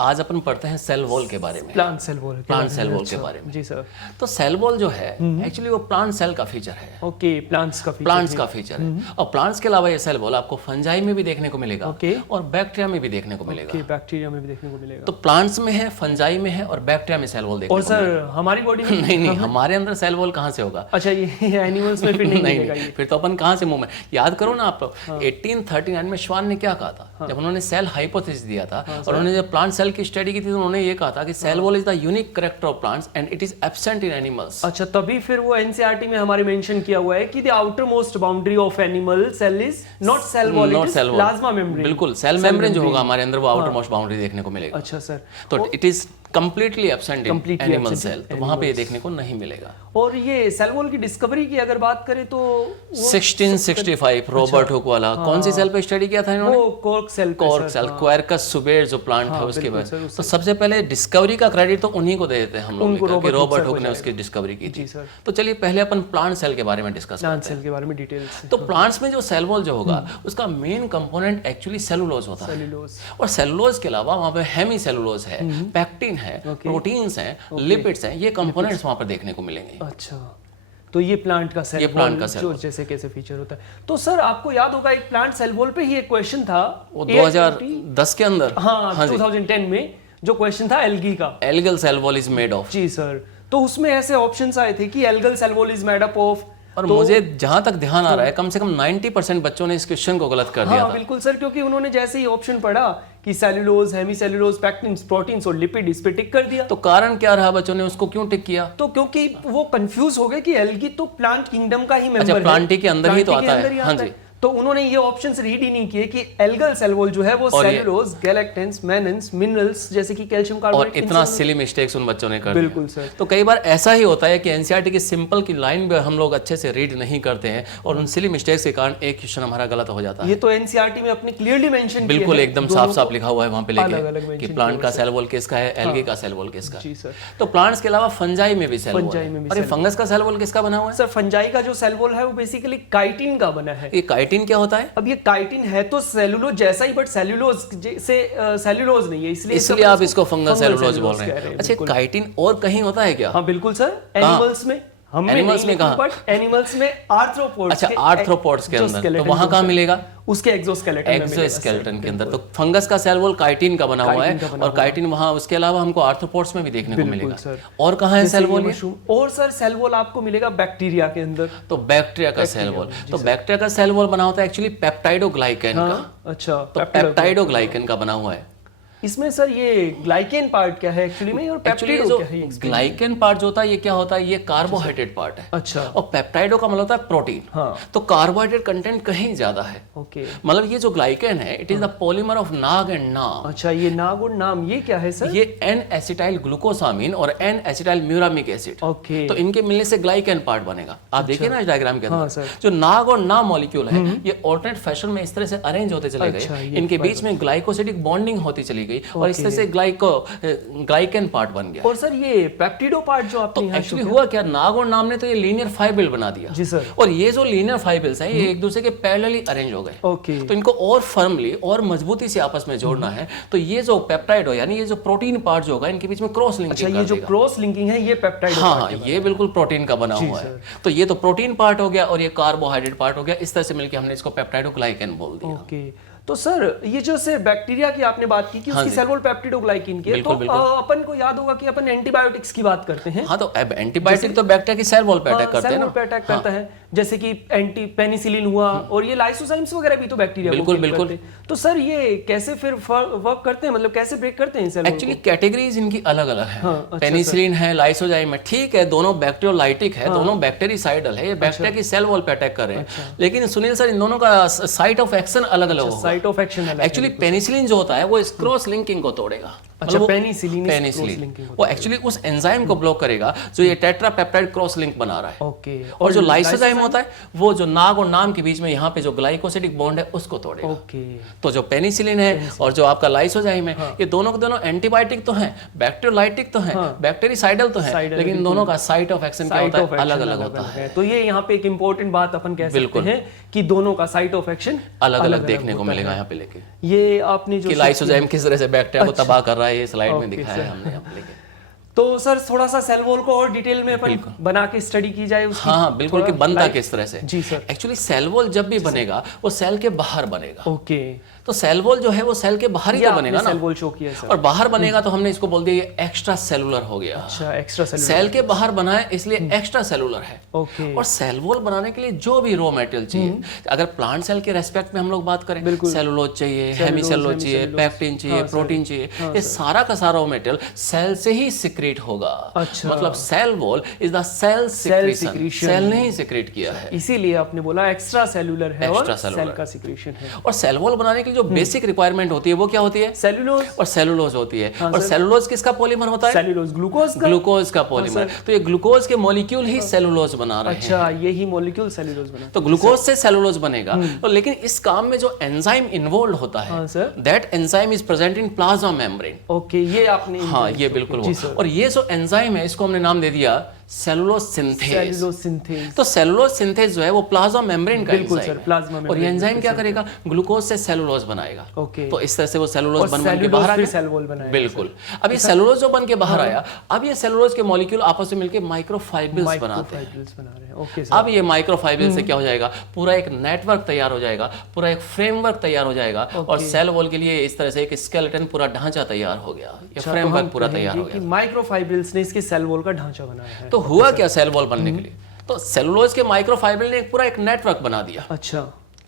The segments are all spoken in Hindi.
आज अपन पढ़ते हैं सेल वॉल के बारे में, प्लांट सेल वॉल के बारे में। जी सर। तो सेल वॉल जो है एक्चुअली वो प्लांट सेल का फीचर है। ओके, प्लांट्स का फीचर है। और प्लांट्स के अलावा ये सेल वॉल आपको फंजाई में भी देखने को मिलेगा और बैक्टीरिया में भी देखने को मिलेगा। बैक्टीरिया में भी देखने को मिलेगा। तो प्लांट्स में है, फंजाई में है और बैक्टीरिया में सेल वॉल देखने को मिलेगा। और सर हमारी बॉडी में नहीं, हमारे अंदर सेल वॉल कहाँ से होगा? अच्छा, ये एनिमल्स में फिर नहीं मिलेगा ये। फिर तो अपन कहाँ से मुंह में, याद करो ना आप, 1839 में श्वान ने क्या कहा था जब उन्होंने सेल हाइपोथेसिस दिया था और उन्होंने जब प्लांट सेल की स्टडी की थी तो उन्होंने ये कहा था कि cell wall is the unique character of plants and it is absent in animals. अच्छा, तभी फिर वो एनसीईआरटी में हमारे मेंशन किया हुआ है कि the outermost boundary of animal cell is not cell wall, it is plasma membrane. बिल्कुल, सेल मेम्ब्रेन जो होगा हमारे अंदर वो आउटर मोस्ट बाउंड्री देखने को मिलेगा। अच्छा सर, तो it is completely absent in animal cell, तो वहां पे ये देखने को नहीं मिलेगा। और ये सेल वॉल की डिस्कवरी की अगर बात करें तो 1665 रॉबर्ट हुक वाला कौन सी सेल पे स्टडी किया था इन्होंने? वो कॉर्क सेल, क्वेरकस सुबेर जो प्लांट है उसके बारे में। तो सबसे पहले डिस्कवरी का क्रेडिट तो उन्हीं को दे देते हैं हम लोग कि रॉबर्ट हुक ने उसकी डिस्कवरी की थी। तो चलिए पहले अपन प्लांट सेल के बारे में डिस्कस करते हैं, के बारे में डिटेल से। तो प्लांट्स में जो सेल वॉल जो होगा उसका मेन कंपोनेंट एक्चुअली सेलुलोज होता है। और सेलुलोज के अलावा वहां पे हेमी सेलुलोज है, पैक्टिन है, प्रोटीन हैं, लिपिड्स हैं, ये कंपोनेंट्स वहां पर देखने को मिलेंगे। अच्छा, तो ये प्लांट का सेल वॉल जो जैसे कैसे फीचर होता है। तो सर आपको याद होगा एक प्लांट सेल वॉल पे ही एक क्वेश्चन था वो 2010 के अंदर, हाँ 2010 में जो क्वेश्चन था एल्गी का, algal cell wall is made of. जी सर। तो उसमें ऐसे ऑप्शंस आए थे कि algal cell wall is made up of, और मुझे जहां तक ध्यान आ रहा है कम से कम 90% बच्चों ने इस क्वेश्चन को गलत कर दिया था। बिल्कुल सर, क्योंकि उन्होंने जैसे ही ऑप्शन पढ़ा कि सेलुलोज, हेमी सेलुलोज, पैक्टिन्स, प्रोटीन्स और लिपिड, इस पे टिक कर दिया। तो कारण क्या रहा बच्चों ने उसको क्यों टिक किया? तो क्योंकि वो कंफ्यूज हो गए कि एल्गी तो प्लांट किंगडम का ही मेंबर है। अच्छा, प्लांट के अंदर ही तो आता है। हाँ जी। तो उन्होंने ये ऑप्शंस रीड ही नहीं किए कि एल्गल सेल वॉल जो है वो सेलुलोज, गैलेक्टेंस, मेनन्स, मिनरल्स जैसे कि कैल्शियम कार्बोनेट, और इतना सिली मिस्टेक्स उन बच्चों ने कर दिया। बिल्कुल सर। तो कई बार ऐसा ही होता है कि एनसीईआरटी की सिंपल की लाइन भी हम लोग अच्छे से रीड नहीं करते हैं और उन सिली मिस्टेक्स के कारण एक क्वेश्चन हमारा गलत हो जाता है। ये तो एनसीईआरटी में अपने क्लियरली मेंशन किया है, बिल्कुल एकदम साफ साफ लिखा हुआ है वहां पे लेके कि प्लांट का सेल वॉल किसका है, एल्गी का सेल वॉल किसका है। जी सर। तो प्लांट्स के अलावा फंजाई में भी सेल वॉल है। और फंगस का सेल वॉल किसका बना हुआ है? सर फंजाई का जो सेल वॉल है वो बेसिकली काइटिन का बना है। ये काइटिन क्या होता है? ये काइटिन है तो सेलुलोज जैसा ही, बट सेलुलोज से सेलुलोज नहीं है, इसलिए आप इसको फंगस सेलुलोज बोल रहे हैं। अच्छा, काइटिन और कहीं होता है क्या? हाँ बिल्कुल सर, एनिमल्स में, एनिमल्स में कहां? बट एनिमल्स में आर्थ्रोपोड्स। अच्छा, आर्थ्रोपोड्स के अंदर, तो वहां कहां मिलेगा? उसके एक्सोस्केलेटन के अंदर। तो फंगस का सेल वॉल काइटिन का बना हुआ है और काइटिन वहां, उसके अलावा हमको आर्थ्रोपोड्स में भी देखने को मिलेगा। और कहां है सेल वॉल? और सर सेल वॉल आपको मिलेगा बैक्टीरिया के अंदर। तो बैक्टीरिया का सेल वॉल, तो बैक्टीरिया का सेल वॉल बना होता है एक्चुअली पेप्टाइडोग्लाइकन का। अच्छा, तो पेप्टाइडोग्लाइकन का बना हुआ है। इसमें सर ये ग्लाइकेन पार्ट क्या है एक्चुअली में, और पेप्टाइड क्या है? ग्लाइकेन पार्ट जो होता है ये क्या होता है? ये कार्बोहाइड्रेट पार्ट है। अच्छा। और पेप्टाइडो का मतलब होता है प्रोटीन। हाँ। तो कार्बोहाइड्रेट कंटेंट कहीं ज्यादा है। ओके। मतलब ये जो ग्लाइकेन है it is the polymer of Nag and नाम। अच्छा, ये नाग और नाम ये क्या है सर? ये एन एसिटाइल ग्लूकोसामिन और N acetyl muramic acid. Okay. तो इनके मिलने से ग्लाइकेन पार्ट बनेगा। आप देखिए ना इस डायग्राम के अंदर जो नाग और नाम मॉलिक्यूल है ये ऑल्टरनेट फैशन में इस तरह से अरेंज होते चले गए, इनके बीच में ग्लाइकोसिडिक बॉन्डिंग होती चली गई और इस तरह से ग्लाइकेन पार्ट बन गया। और सर ये पेप्टिडो पार्ट जो आपने तो एक्चुअली हुआ क्या, नाग और नाम ने तो ये लीनियर फाइब्रिल बना दिया। जी सर। और ये जो लीनियर फाइब्रिल्स हैं ये एक दूसरे के पैरेलली अरेंज हो गए। ओके। तो इनको और फर्मली और मजबूती से आपस में जोड़ना है, तो ये जो पेप्टाइड हो यानी ये जो प्रोटीन पार्ट जो होगा इनके बीच में क्रॉस लिंकिंग। अच्छा, ये जो क्रॉस लिंकिंग है ये पेप्टाइड। हाँ, ये बिल्कुल प्रोटीन का बना हुआ है। तो ये तो प्रोटीन पार्ट हो गया और ये कार्बोहाइड्रेट पार्ट हो गया। इस तरह से मिलकर हमने इसको पेप्टाइडोग्लाइकेन बोल दिया। ओके। तो सर ये जो से बैक्टीरिया की आपने बात की कि उसकी सेल वॉल पेप्टिडोग्लाइकिन की है, तो अपन को याद होगा कि अपन एंटीबायोटिक्स की बात करते हैं। हाँ, तो अब एंटीबायोटिक तो बैक्टीरिया की सेल वॉल पे अटैक करते हैं ना। सेल वॉल पे अटैक करता है, जैसे कि एंटी पेनिसिलिन हुआ और ये लाइसोजाइम्स वगैरह भी तो बैक्टीरिया बिल्कुल। तो सर ये कैसे फिर वर्क करते हैं, मतलब कैसे ब्रेक करते हैं सेल वॉल? एक्चुअली कैटेगरीज इनकी अलग-अलग है। पेनिसिलिन है, लाइसोजाइम है, ठीक है, दोनों बैक्टीरियोलाइटिक है, दोनों बैक्टीरिसाइडल है, ये बैक्टीरिया की सेल वॉल पे अटैक कर रहे हैं। लेकिन सुनील सर, इन दोनों का साइट ऑफ एक्शन अलग-अलग होगा। साइट ऑफ एक्शन अलग। एक्चुअली पेनिसिलिन जो होता है वो इस क्रॉस लिंकिंग को तोड़ेगा। अच्छा, पेनिसिलिन वो एक्चुअली उस एंजाइम को ब्लॉक करेगा जो ये टेट्रापेप्टाइड क्रॉस लिंक बना रहा है। ओके। और जो लाइसोजाइम होता है वो जो नाग और नाम के बीच में यहाँ पे जो ग्लाइकोसिडिक बॉन्ड है उसको तोड़ेगा। ओके। तो जो पेनिसिलिन है और जो आपका लाइसोजाइम है ये दोनों के दोनों एंटीबायोटिक तो हैं, बैक्टीरियोलाइटिक तो हैं, बैक्टीरिसाइडल तो हैं, लेकिन दोनों का साइट ऑफ एक्शन क्या होता है? अलग-अलग होता है। तो ये यहाँ पे एक इंपॉर्टेंट बात अपन कह सकते हैं कि दोनों का साइट ऑफ एक्शन अलग-अलग देखने को मिलेगा। दिखेगा यहाँ पे लेके, ये आपने जो कि लाइसोजाइम किस तरह से बैक्टीरिया को तबाह कर रहा है, ये स्लाइड में दिखाया है हमने यहाँ पे लेके। तो सर थोड़ा सा सेल वॉल को और डिटेल में अपन बना के स्टडी की जाए उसकी। हाँ बिल्कुल, कि बनता किस तरह से। जी सर। एक्चुअली सेल वॉल जब भी बनेगा वो सेल के बाहर बनेगा। ओके, तो सेल वॉल जो है वो सेल के बाहर ही तो बनेगा ना, सेल वॉल शो किया सर। और बाहर बनेगा तो हमने इसको बोल दिया ये एक्स्ट्रा सेलुलर हो गया। अच्छा, एक्स्ट्रा सेलुलर, सेल के बाहर बना है इसलिए एक्स्ट्रा सेलुलर है। ओके। और सेल वॉल बनाने के लिए जो भी रॉ मटेरियल चाहिए, अगर प्लांट सेल के रेस्पेक्ट में हम लोग बात करें, सेलुलोज चाहिए, हेमीसेलुलोज चाहिए, पेक्टिन चाहिए, प्रोटीन चाहिए, ये सारा का सारा रॉ मटेरियल सेल से ही सिक्रेट होगा। अच्छा। मतलब cell wall is the cell secretion, cell ने ही सिक्रेट किया है, इसीलिए आपने बोला एक्स्ट्रा सेलुलर है और सेल का सिक्रेशन है। और सेल वॉल बनाने के लिए जो बेसिक रिक्वायरमेंट होती है वो क्या होती है? सेलुलोज और सेलुलोज होती है। और सेलुलोज किसका पॉलीमर होता है? सेलुलोज ग्लूकोज का, ग्लूकोज का पॉलीमर। तो ये ग्लूकोज के मॉलिक्यूल ही सेलुलोज बना रहे हैं। अच्छा, यही मॉलिक्यूल सेलुलोज बना, तो ग्लूकोज से सेलुलोज बनेगा। तो लेकिन इस काम में जो एंजाइम इन्वॉल्व होता है, that enzyme is present in plasma membrane. Okay, ये आपने, हाँ ये बिल्कुल वो। और ये जो एंजाइम है इसको हमने नाम दे दिया सेलुलोज सिंथेज। तो सेलुलोज सिंथेज जो है वो प्लाज्मा मेम्ब्रेन का एंजाइम है। और ये एंजाइम क्या करेगा? ग्लूकोज से सेलुलोज बनाएगा। तो इस तरह से वो सेलुलोज बन के बाहर आ गया। बिल्कुल। अब ये सेलुलोज जो बन के बाहर आया, अब ये सेलुलोज के मॉलिक्यूल आपस में मिलकर माइक्रोफाइब्रिल्स बनाते हैं। अब ये माइक्रोफाइब्रिल से क्या हो जाएगा? पूरा एक नेटवर्क तैयार हो जाएगा, पूरा एक फ्रेमवर्क तैयार हो जाएगा। और सेल वॉल के लिए इस तरह से एक स्केलेटन, पूरा ढांचा तैयार हो गया, ये फ्रेमवर्क पूरा तैयार हो गया। माइक्रोफाइब्रिल्स ने इसके सेल वॉल का ढांचा बनाया है। तो हुआ क्या सेल वॉल बनने के लिए? तो सेलुलोज के माइक्रोफाइब्रिल ने पूरा एक नेटवर्क बना दिया। अच्छा,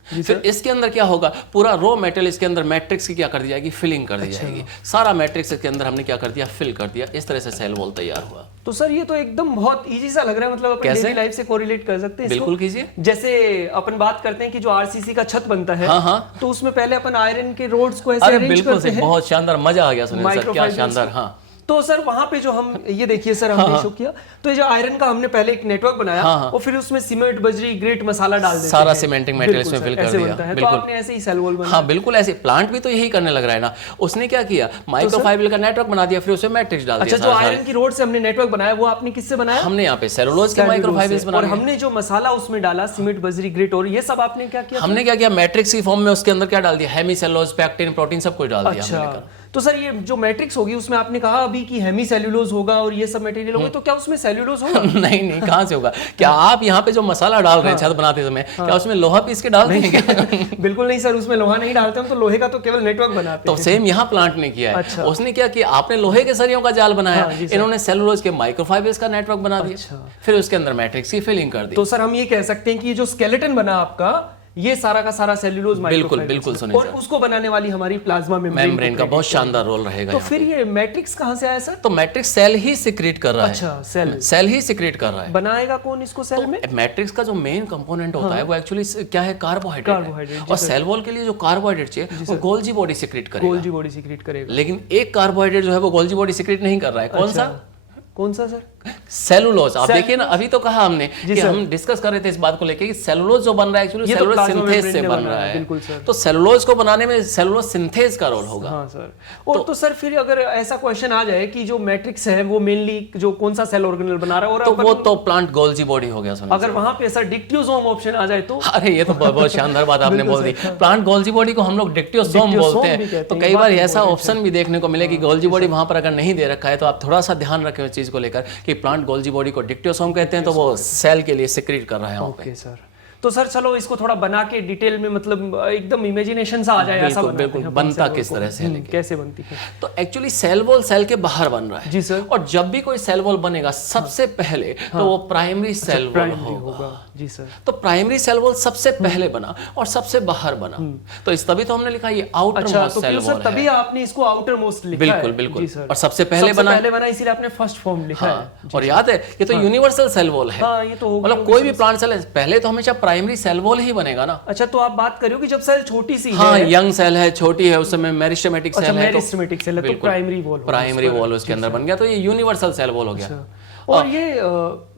फिर इसके अंदर क्या होगा? पूरा रॉ मटेरियल इसके अंदर मैट्रिक्स की क्या कर दी जाएगी? फिलिंग कर दी जाएगी। सारा मैट्रिक्स इसके अंदर हमने क्या कर दिया? फिल कर दिया। इस तरह से सेल वॉल तैयार हुआ। तो सर ये तो एकदम बहुत इजी सा लग रहा है, मतलब अपन डेली लाइफ से कोरिलेट कर सकते हैं। बिल्कुल कीजिए। जैसे अपन बात करते हैं कि जो आरसीसी का छत बनता है, हाँ, तो उसमें पहले अपन आयरन के रोड्स को ऐसे अरेंज करते हैं। बहुत शानदार, मजा आ गया सुनने सर, क्या शानदार। हाँ, तो सर वहां पे जो हम ये देखिए सर, हमने शो किया, तो ये जो आयरन का हमने पहले एक नेटवर्क बनाया, और फिर उसमें सीमेंट, बजरी, ग्रेट, मसाला डाल देते हैं, सारा सीमेंटिंग मटेरियल इसमें फिल कर दिया। तो आपने ऐसे ही सेल वॉल बनाया। हाँ बिल्कुल ऐसे। प्लांट भी तो यही करने लग रहा है ना। उसने क्या किया? माइक्रोफाइब्रिल का नेटवर्क बना दिया, फिर उसमें मैट्रिक्स डाल दिया। अच्छा, जो आयरन की रोड से हमने नेटवर्क बनाया वो आपने किससे बनाया? हमने यहाँ पे सेलुलोज के माइक्रोफाइब्रिल्स बनाए। और हमने जो मसाला उसमें डाला, सीमेंट, बजरी, ग्रेट, और ये सब आपने क्या किया? हमने क्या किया? मैट्रिक्स की फॉर्म में उसके अंदर क्या डाल दिया? हेमीसेलुलोज, पेक्टिन, प्रोटीन सब कुछ डाल दिया। अच्छा, तो सर ये जो मैट्रिक्स होगी उसमें आपने कहा अभी कि हेमी सेल्यूलोज होगा और ये सब मटेरियल होगा, तो क्या उसमें सेल्यूलोज होगा? नहीं, कहाँ से होगा? क्या आप यहाँ पे जो मसाला डाल रहे हैं छत बनाते समय, क्या उसमें लोहा पीस के डालते हैं क्या? बिल्कुल नहीं सर, उसमें लोहा नहीं डालते हम, तो लोहे का तो केवल नेटवर्क बनाते हैं। तो सेम यहाँ प्लांट ने किया है। अच्छा। उसने क्या किया? आपने लोहे के सरियों का जाल बनाया, इन्होंने सेलुलोज के माइक्रोफाइब्रिल्स का नेटवर्क बना दिया, फिर उसके अंदर मैट्रिक्स की फिलिंग कर दी। तो सर हम ये कह सकते हैं कि जो स्केलेटन बना आपका, ये सारा का सारा सेल्यूलोज बिल्कुल सुनिए, और उसको बनाने वाली हमारी प्लाज्मा मेम्ब्रेन का बहुत शानदार रोल रहेगा। तो फिर ये मैट्रिक्स कहाँ से आया सर? तो मैट्रिक्स सेल ही सिक्रेट कर रहा है। अच्छा, सेल ही सिक्रेट कर रहा है। बनाएगा कौन इसको सेल में? मैट्रिक्स का जो मेन कंपोनेंट होता है वो एक्चुअली क्या है? कार्बोहाइड्रेट। और सेल वॉल के लिए जो कार्बोहाइड्रेट चाहिए वो गोल्जी बॉडी सिक्रेट करेगा। गोल्जी बॉडी सिक्रेट करेगा। लेकिन एक कार्बोहाइड्रेट जो है वो गोल्जी बॉडी सिक्रेट नहीं कर रहा है। कौन सा सर? सेलुलोज। आप देखिए ना, अभी तो कहा हमने कि हम डिस्कस कर रहे थे इस बात को लेके कि सेलुलोज जो बन रहा है एक्चुअली सेलुलोज सिंथेज से बन रहा है। तो सेलुलोज को बनाने में सेलुलोज सिंथेज का रोल होगा। हाँ सर। और तो सर फिर अगर ऐसा क्वेश्चन आ जाए कि जो मैट्रिक्स है वो मेनली जो कौन सा सेल ऑर्गेनेल बना रहा है, और तो वो तो प्लांट गोल्जी बॉडी हो गया। अगर वहां पे सर डिक्टियोसोम ऑप्शन आ जाए तो? अरे ये तो बहुत शानदार बात आपने बोल दी। प्लांट गोल्जी बॉडी को हम लोग डिक्टियोसोम बोलते हैं। तो कई बार ऐसा ऑप्शन भी देखने को मिले कि गोल्जी बॉडी वहां पर अगर नहीं दे रखा है, तो आप थोड़ा सा ध्यान रखें उस चीज को लेकर कि प्लांट गोल्जी बॉडी को डिक्टियोसोम कहते हैं, तो वो सेल के लिए सिक्रेट कर रहा है। Okay sir. तो सर चलो इसको थोड़ा बना के डिटेल में, मतलब एकदम इमेजिनेशन सा आ जाए, ऐसा बिल्कुल बनता किस तरह से, कैसे बनती है? तो एक्चुअली सेल वॉल सेल के बाहर बन रहा है। जी सर। और जब भी कोई सेल वॉल बनेगा सबसे पहले तो वो प्राइमरी सेल वॉल होगा। जी सर। तो प्राइमरी सेल वॉल सबसे पहले बना और सबसे बाहर बना, तो इस तभी तो हमने लिखा ये आउटर मोस्ट सेल वॉल है। तभी आपने इसको आउटर मोस्ट लिखा है। बिल्कुल। और सबसे पहले बना इसीलिए आपने फर्स्ट फॉर्म लिखा है। और याद है ये तो यूनिवर्सल सेल वॉल है। मतलब कोई भी प्लांट सेल पहले तो हमेशा प्राइमरी सेल वॉल बनेगा ना। अच्छा, तो आप बात करियो कि जब सेल छोटी सी है, यंग सेल है, छोटी है, उस समय मेरिस्टेमेटिक सेल है, मेरिस्टेमेटिक सेल है, तो प्राइमरी वॉल उसके अंदर बन गया, तो ये यूनिवर्सल सेल वॉल हो गया। और ये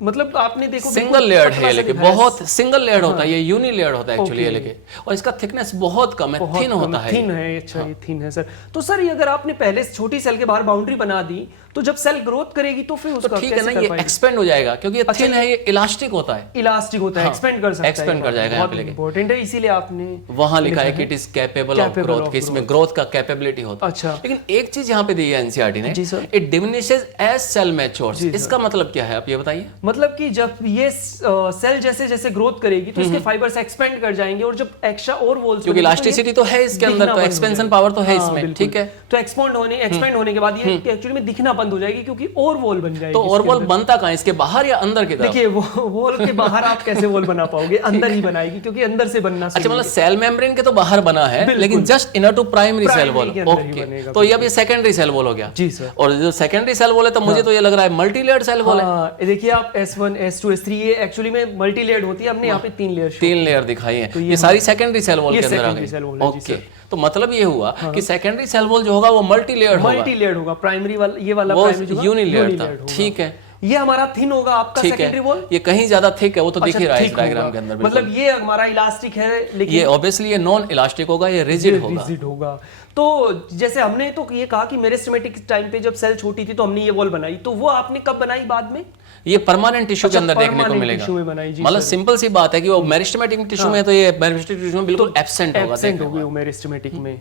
मतलब आपने देखो सिंगल लेयर्ड है, लेकिन बहुत सिंगल लेयर्ड होता है, ये यूनी लेयर्ड होता है एक्चुअली लेके, और इसका थिकनेस बहुत कम है, थिन होता है, थिन है। अच्छा, ये थिन है सर। तो सर ये अगर आपने पहले छोटी सेल के बाहर बाउंड्री बना दी, तो जब सेल ग्रोथ करेगी तो फिर उसका ठीक है ना, ये एक्सपेंड हो जाएगा, क्योंकि ये थिन है, ये इलास्टिक होता है, एक्सपेंड एक्सपेंड कर जाएगा यहाँ पे लेके। इंपॉर्टेंट है, इसीलिए आपने वहां लिखा है कि it is capable of growth, कि इसमें ग्रोथ का कैपेबिलिटी होता है। अच्छा, लेकिन एक चीज यहाँ पे दी है एनसीईआरटी ने, it diminishes as cell matures. इसका मतलब क्या है, आप ये बताइए। मतलब कि जब ये सेल जैसे जैसे ग्रोथ करेगी तो इसके फाइबर्स एक्सपेंड कर जाएंगे, और जब एक्स्ट्रा और वॉल्स, क्योंकि इलास्टिसिटी तो है इसके अंदर, तो एक्सपेंशन पावर तो है इसमें, ठीक है। तो एक्सपेंड होने के बाद ये एक्चुअली में दिखना बंद हो जाएगी, क्योंकि और वॉल बन जाएगी। तो और वॉल बनता कहाँ, इसके बाहर या अंदर की तरफ? देखिए वो वॉल के बाहर आप कैसे वॉल बना पाओगे, अंदर ही बनाएगी, क्योंकि अंदर से बनना। अच्छा, मतलब सेल मेम्ब्रेन के तो बाहर बना है, लेकिन just inner to primary cell wall. Okay, तो ये अब ये सेकेंडरी सेल वॉल हो गया। जी सर। और जो सेकेंडरी सेल वॉल है, तो मुझे तो ये लग रहा है मल्टी लेयर्ड सेल वॉल है। देखिए आप S1, S2, S3 ये एक्चुअली में मल्टी लेयर्ड होती है, हमने यहाँ पे 3 लेयर दिखाई है। ये सारी सेकेंडरी सेल वॉल के अंदर आ गई। ओके, तो मतलब ये हुआ कि सेकेंडरी सेल वॉल जो होगा वो मल्टी लेयर्ड होगा। प्राइमरी वाला, ये वाला यूनि लेयर्ड था, ठीक है। ये हमारा थिन होगा आपका सेकेंडरी वॉल, ये कहीं ज्यादा थिक है, वो तो दिख ही रहा है इस डायग्राम के अंदर। मतलब ये हमारा इलास्टिक है, लेकिन ये ऑब्वियसली ये नॉन इलास्टिक होगा, ये रिजिड होगा। तो जैसे हमने तो ये कहा कि मेरिस्टेमेटिक टाइम पे जब सेल छोटी थी तो हमने ये वॉल बनाई, तो वो आपने कब बनाई बाद में? ये परमानेंट टिश्यू के अंदर देखने को मिलेगा। मतलब सिंपल सी बात है कि वो मेरिस्टेमेटिक टिश्यू में, तो ये मेरिस्टेमेटिक टिश्यू में बिल्कुल एब्सेंट होगा मेरिस्टेमेटिक में,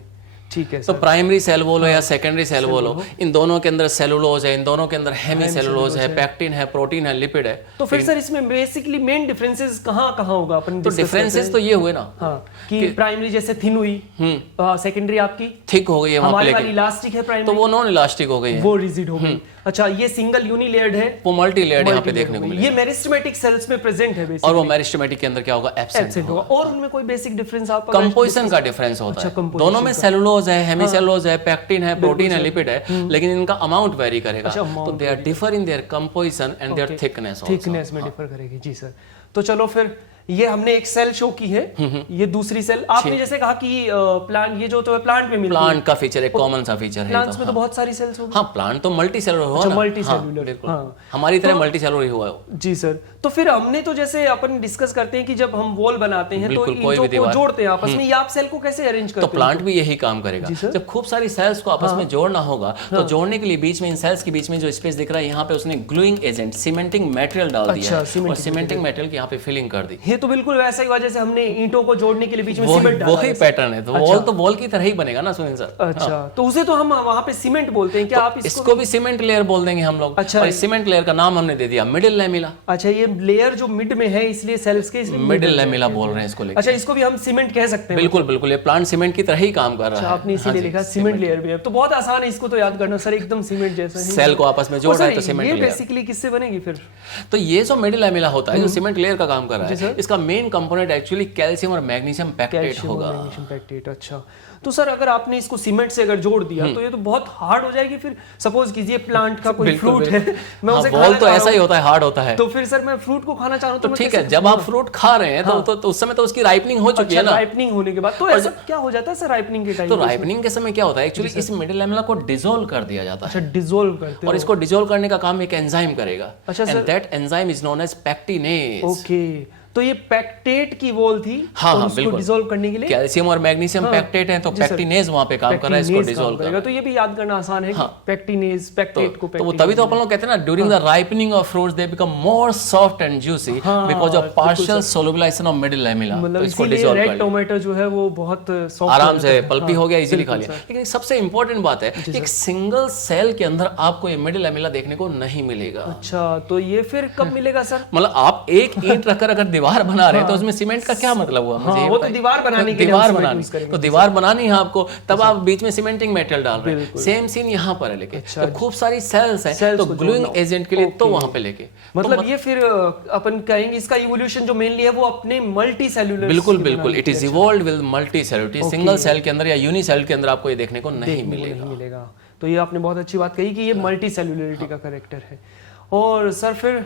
ठीक है। तो प्राइमरी सेल वॉल हो या सेकेंडरी सेल वॉल हो, इन दोनों के अंदर सेलुलोज है, इन दोनों के अंदर हेमी सेलुलोज है, पैक्टिन है, प्रोटीन है, लिपिड है। तो फिर सर इसमें बेसिकली मेन डिफरेंसेस कहाँ होगा अपन? तो डिफरेंसेस तो ये हुए ना, कि प्राइमरी जैसे थिन हुई, सेकेंडरी आपकी थिक हो गई है, हमारे वाली इलास्टिक है प्राइमरी, तो वो नॉन इलास्टिक हो गई है, वो रिजिड हो गई। अच्छा, ये सिंगल यूनि लेयर्ड है, वो मल्टी लेयर्ड यहाँ पे देखने को मिलेगा। ये मेरिस्टेमेटिक सेल्स में प्रेजेंट है और वो मेरिस्टेमेटिक के अंदर क्या होगा, एब्सेंट होगा। और उनमें कोई बेसिक डिफरेंस आप कंपोजिशन का डिफरेंस होता है। दोनों में सेलुलोज है, हेमी सेलुलोज है, पैक्टिन है, प्रोटीन है, लिपिड है, लेकिन इनका अमाउंट वेरी करेगा। तो they are differ in their composition and their thickness में डिफर करेगी। जी सर। तो चलो फिर ये हमने एक सेल शो की है, ये दूसरी सेल आपने जैसे कहा कि प्लांट, ये जो तो प्लांट में मिलती है, प्लांट का फीचर एक कॉमन सा फीचर है। प्लांट्स में तो बहुत सारी सेल्स होंगी। हाँ, प्लांट तो मल्टी सेलुलर हुआ ना, मल्टी सेलुलर, हमारी तरह मल्टी सेलुलर ही हुआ है। जी सर। तो फिर हमने तो जैसे अपन डिस्कस करते हैं कि जब हम वॉल बनाते हैं तो इनको जोड़ते हैं आपस में, ये आप सेल को कैसे अरेंज करते हैं? तो प्लांट भी यही काम करेगा। जब खूब सारी सेल्स को आपस में जोड़ना होगा, तो जोड़ने के लिए बीच में, इन सेल्स के बीच में जो स्पेस दिख रहा है, यहाँ पे उसने ग्लूइंग एजेंट, सीमेंटिंग मटेरियल डाल दिया और सीमेंटिंग मटेरियल की यहाँ पे फिलिंग कर दी। ये तो बिल्कुल वैसा ही हुआ जैसे हमने ईंटों को जोड़ने के लिए बीच में सीमेंट डाला, वही पैटर्न है। तो वॉल तो वॉल की तरह ही बनेगा ना सुनील सर। अच्छा, तो उसे तो हम वहाँ पे सीमेंट बोलते हैं क्या? आप इसको भी सीमेंट लेयर बोल देंगे हम लोग। अच्छा, और इस सीमेंट लेयर का नाम हमने दे दिया मिडिल लैमिला। अच्छा, ये लेयर जो मिड में है इसलिए सेल्स के मिडिल लैमिला बोल रहे हैं इसको लेकर। अच्छा, इसको भी हम सीमेंट कह सकते हैं? बिल्कुल बिल्कुल, ये प्लांट सीमेंट की तरह ही काम कर रहा है। आपने इसीलिए लिखा सीमेंट लेयर भी है, तो बहुत आसान है इसको तो याद करना सर, एकदम सीमेंट जैसा सेल को आपस में जोड़ रहा है तो सीमेंट लेयर। ये बेसिकली किससे बनेगी फिर? तो ये जो मिडिल लैमिला होता है, जो सीमेंट लेयर का काम कर रहा है, इसका मेन कंपोनेंट एक्चुअली कैल्शियम और मैग्नीशियम पैक्टेट होगा। अच्छा, तो सर अगर आपने इसको सीमेंट से अगर जोड़ दिया तो ये तो बहुत हार्ड हो जाएगी। फिर सपोज कीजिए प्लांट का कोई फ्रूट है, मैं उसे वॉल तो ऐसा ही होता है, हार्ड होता है। तो फिर सर मैं फ्रूट को खाना चाह रहा हूं तो ठीक है, जब आप फ्रूट खा रहे हैं तो उस समय तो उसकी राइपनिंग हो चुकी है ना। राइपनिंग होने के बाद तो ऐसा क्या हो जाता है सर राइपनिंग के टाइम? तो राइपनिंग के समय क्या होता है, एक्चुअली इस मिडिल लैमिला को डिसॉल्व कर दिया जाता है। अच्छा, डिसॉल्व करते हैं। और इसको डिसॉल्व करने का काम एक एंजाइम करेगा। अच्छा sir, and that enzyme is known as pectinase. Okay, तो ये पैक्टेट की वॉल थी। हाँ हाँ, बिल्कुल। डिसॉल्व करने के लिए कैल्शियम और मैग्नीशियम पैक्टेट हैं, तो पैक्टिनेज वहां पे काम कर रहा है, इसको डिसॉल्व करेगा। तो ये भी याद करना आसान है कि पैक्टिनेज पैक्टेट को। तो तभी तो अपन लोग कहते हैं ना, during the ripening of fruits they become more soft and juicy because of partial solubilization of middle lamella. मतलब इसीलिए रेड टोमेटो जो है वो बहुत सॉफ्ट, आराम से पल्पी हो गया, इजीली खा लिया। लेकिन सबसे इंपॉर्टेंट बात है कि एक सिंगल सेल के अंदर आपको ये मिडिल लैमिला देखने को नहीं मिलेगा। अच्छा, तो ये फिर कब मिलेगा सर? मतलब आप एक ईंट रखकर अगर दीवार बना रहे हैं तो उसमें सीमेंट का क्या मतलब हुआ? मुझे वो तो दीवार बनाने के लिए तो दीवार बनानी है आपको, तब आप बीच में सीमेंटिंग मटेरियल डाल रहे हैं। सेम सीन यहाँ पर है लेके। तो खूब सारी सेल्स हैं, तो ग्लूइंग एजेंट के लिए तो वहां पे लेके, मतलब ये फिर अपन कहेंगे इसका इवोल्यूशन जो मेनली है वो अपने मल्टी सेलुलर। बिल्कुल बिल्कुल, it is evolved with multicellular. Single cell के अंदर या यूनि सेल के अंदर आपको ये देखने को नहीं मिलेगा। तो ये आपने बहुत अच्छी बात कही कि ये मल्टी सेलुलरिटी का कैरेक्टर है। और सर फिर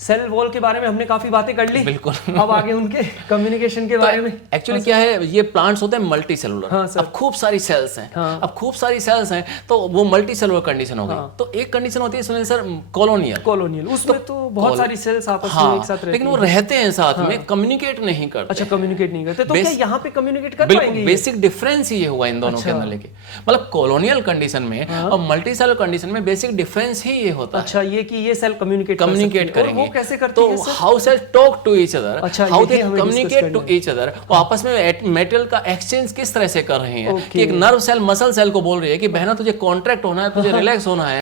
सेल वॉल के बारे में हमने काफी बातें कर ली। बिल्कुल। अब आगे उनके कम्युनिकेशन के बारे में। एक्चुअली क्या है, ये प्लांट्स होते हैं मल्टी सेलुलर। अब खूब सारी सेल्स हैं, अब खूब सारी सेल्स हैं, तो वो मल्टी सेलुलर कंडीशन हो गई। तो एक कंडीशन होती है सुनील सर, कॉलोनियल। उसमें तो बहुत सारी सेल्स आपस में एक साथ रहती हैं, लेकिन वो रहते हैं साथ में, कम्युनिकेट नहीं करते। अच्छा, कम्युनिकेट नहीं करते, तो क्या यहाँ पे कम्युनिकेट कर पाएंगे? बेसिक डिफरेंस ये हुआ इन दोनों के अंदर लेके, मतलब कॉलोनियल कंडीशन में और मल्टी सेलुलर कंडीशन में बेसिक डिफरेंस ही ये होता है। अच्छा, ये कि ये सेल कम्युनिकेट करेंगे, कैसे करती तो है sir? How cell talk to each other, अच्छा, हाउ यही दे हमें discuss कम्युनिकेट करना टू ईच अदर, वो आपस में मेटेरियल का एक्सचेंज किस तरह से कर रहे हैं। Okay. कि एक नर्व सेल मसल सेल को बोल रही है कि बहना तुझे कॉन्ट्रैक्ट होना है, तुझे रिलैक्स होना है।